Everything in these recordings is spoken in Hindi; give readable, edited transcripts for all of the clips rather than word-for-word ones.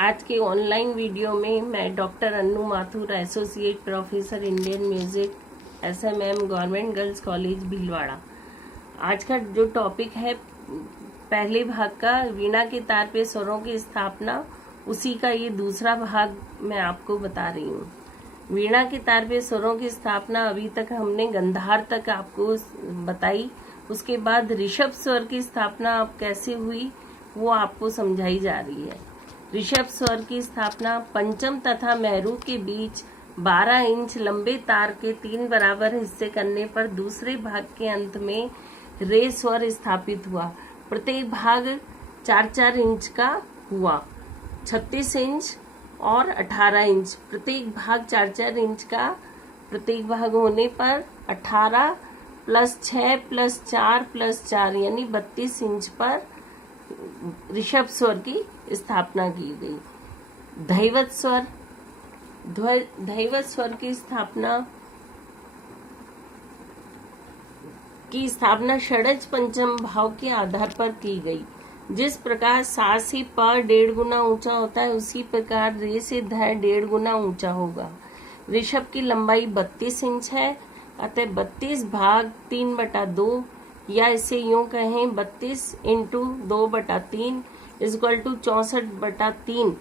आज के ऑनलाइन वीडियो में मैं doctor Annu Mathur, associate professor Indian music, SMM, government girls college Bhilwara. आज का जो टॉपिक है पहले भाग का वीणा के तार पे स्वरों की स्थापना, उसी का ये दूसरा भाग मैं आपको बता रही हूँ। वीणा के तार पे स्वरों की स्थापना अभी तक हमने गंधार तक आपको बताई। उसके बाद ऋषभ स्वर की स्थापना अब कैसे हुई वो आपको समझाई जा रही है। ऋषभ स्वर की स्थापना पंचम तथा मेरू के बीच 12 इंच लंबे तार के 3 बराबर हिस्से करने पर दूसरे भाग के अंत में रे स्वर स्थापित हुआ। प्रत्येक भाग 4-4 इंच का हुआ। 36 इंच और 18 इंच प्रत्येक भाग 4-4 इंच का प्रत्येक भाग होने पर 18 + 6 + 4 + 4 यानी 32 इंच पर ऋषभ स्वर की स्थापना की गई। धैवत स्वर की स्थापना षडज पंचम भाव के आधार पर की गई। जिस प्रकार सा से प 1.5 गुना ऊंचा होता है, उसी प्रकार रे से ध 1.5 गुना ऊंचा होगा। ऋषभ की लंबाई 32 इंच है, अतः 32 भाग 3/2 या इसे यूं कहें 32 × 2/3 = 64/3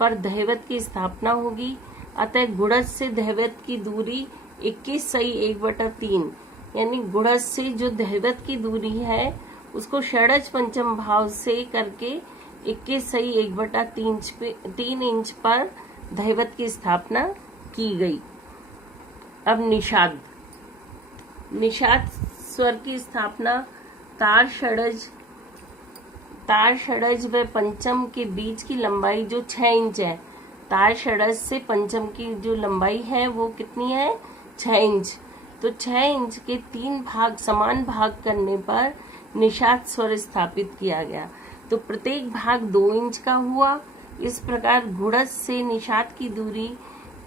पर धैवत की स्थापना होगी। अतः गुणज से धैवत की दूरी 21 सही 1/3 यानी गुणज से जो धैवत की दूरी है उसको षडज पंचम भाव से करके 21 सही 1/3 इंच पर धैवत की स्थापना की गई। अब निषाद स्वर की स्थापना तार षडज व पंचम के बीच की लंबाई जो 6 इंच है, तार षडज से पंचम की जो लंबाई है वो कितनी है 6 इंच। तो 6 इंच के 3 भाग समान भाग करने पर निषाद स्वर स्थापित किया गया। तो प्रत्येक भाग 2 इंच का हुआ। इस प्रकार गुणज से निषाद की दूरी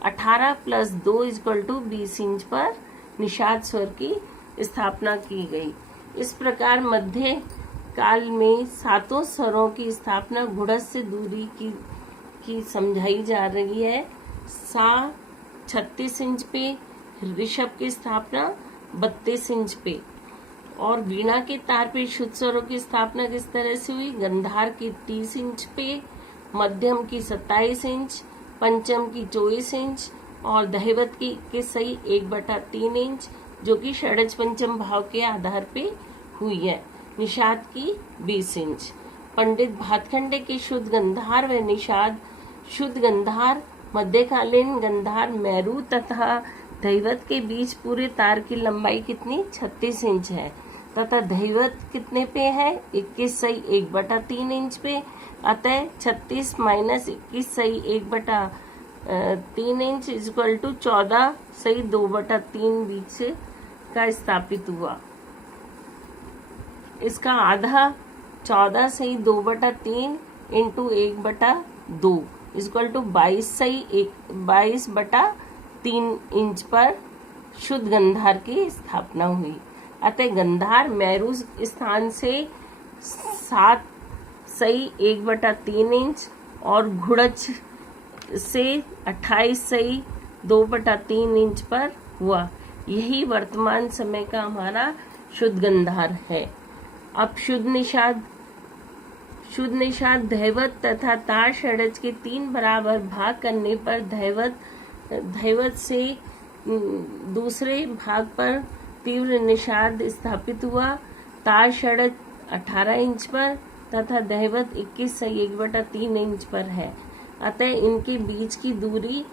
18 + 2 = 20 इंच पर निषाद स्वर की स्थापना की गई। इस प्रकार मध्य काल में 7 स्वरों की स्थापना गुणज से दूरी की समझाई जा रही है। सा 36 इंच पे, ऋषभ की स्थापना 32 इंच पे। और वीणा के तार पे शुद्ध स्वरों की स्थापना किस तरह से हुई? गंधार की 30 इंच पे, मध्यम की 27 इंच, पंचम की 24 इंच और धैवत की सही 1/3 इंच, जो कि षडज पंचम भाव के आधार पे हुई है। निषाद की 20 इंच। पंडित भातखंडे के शुद्ध गंधार व निषाद शुद्ध गंधार, मध्यकालीन गंधार मेरू तथा धैवत के बीच पूरे तार की लंबाई कितनी 36 इंच है तथा धैवत कितने पे है 21 सही 1/3 इंच पे। अतः 36 - 21 सही 1/3 इंच = 14 सही 2/3 बीच का स्थापित हुआ। इसका आधा 14 सही 2/3 × 1/2 = 22 सही 22/3 इंच पर शुद्ध गंधार की स्थापना हुई। अतः गंधार मेरू स्थान से 7 सही 1/3 इंच और गुणज से 28 सही 2/3 इंच पर हुआ। यही वर्तमान समय का हमारा शुद्ध गंधार है। अब शुद्ध निषाद धैवत तथा तार षडज के 3 बराबर भाग करने पर धैवत से दूसरे भाग पर तीव्र निषाद स्थापित हुआ। तार षडज 18 इंच पर तथा धैवत 21 सही 1/3 इंच पर है। अतः इनके बीच की दूरी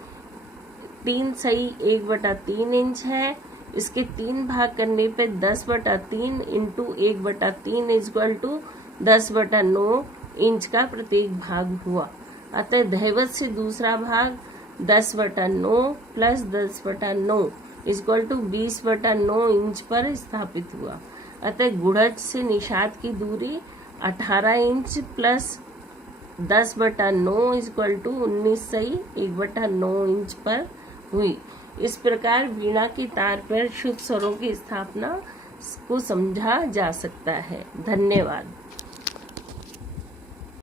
3 सही 1/3 इंच है। इसके 3 भाग करने पे 10/3 × 1/3 = 10/9 इंच का प्रत्येक भाग हुआ। अतः धैवत से दूसरा भाग 10/9 + 10/9 = 20/9 इंच पर स्थापित हुआ। अतः गुणज से निषाद की दूरी 18 इंच + 10/9 = 19 सही 1/9 इंच पर हुई। इस प्रकार वीणा के तार पर शुद्ध स्वरों की स्थापना को समझा जा सकता है। धन्यवाद।